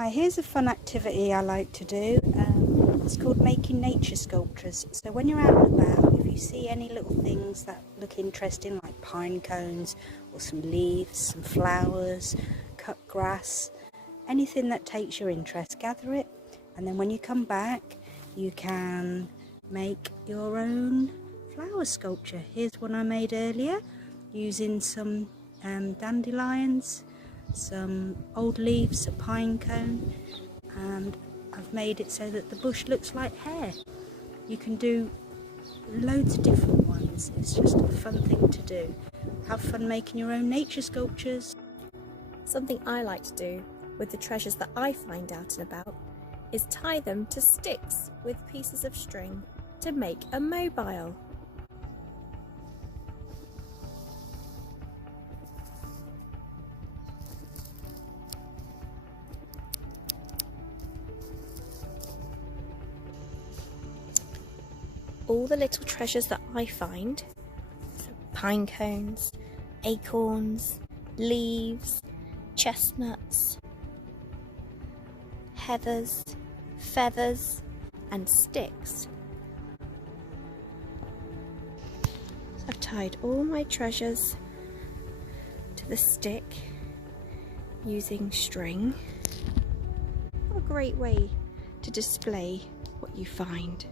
Hi, here's a fun activity I like to do. It's called making nature sculptures. So when you're out and about, if you see any little things that look interesting, like pine cones or some leaves, some flowers, cut grass, anything that takes your interest, gather it, and then when you come back you can make your own flower sculpture. Here's one I made earlier using some dandelions, some old leaves, a pine cone, and I've made it so that the bush looks like hair. You can do loads of different ones. It's just a fun thing to do. Have fun making your own nature sculptures. Something I like to do with the treasures that I find out and about is tie them to sticks with pieces of string to make a mobile. All the little treasures that I find, so pine cones, acorns, leaves, chestnuts, heathers, feathers and sticks. So I've tied all my treasures to the stick using string. What a great way to display what you find.